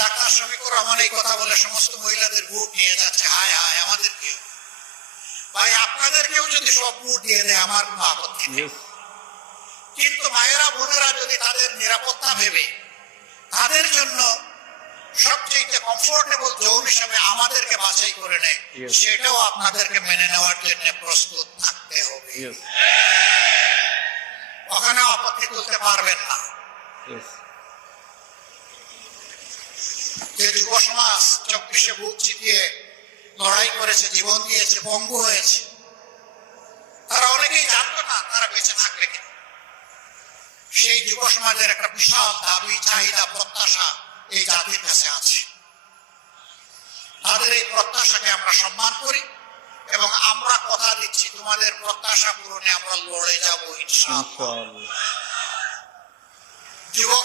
Doctor Shafiqur Rahman এই কথা বলে সমস্ত মহিলাদের ভোট নিয়ে যাচ্ছে, হায় হায় আমাদের কেউ, ভাই আপনাদেরকেও যদি সব ভোট দিয়ে দেয় আমার কোনো আপত্তি নেই, কিন্তু মায়েরা বোনেরা যদি তাদের নিরাপত্তা ভেবে তাদের জন্য সবচেয়ে কমফোর্টেবল জোন হিসেবে আমাদেরকে বাছাই করে নেয়, সেটাও আপনাদেরকে মেনে নেওয়ার জন্য প্রস্তুত থাকতে হবে। ওখানে আপত্তি তুলতে পারবেন না। যে যুব সমাজ 24 বুক চিতিয়ে লড়াই করেছে, জীবন দিয়েছে, পঙ্গু হয়েছে, তারা অনেকেই জানতো না তারা বেঁচে থাকবে কিনা। সেই যুব সমাজের একটা বিশাল দাবি, চাহিদা, প্রত্যাশা এই জাতির কাছে আছে। তাদের এই প্রত্যাশাকে আমরা সম্মান করি এবং আমরা কথা দিচ্ছি তোমাদের প্রত্যাশা পূরণে আমরা লড়ে যাবো ইনশাআল্লাহ। যুবক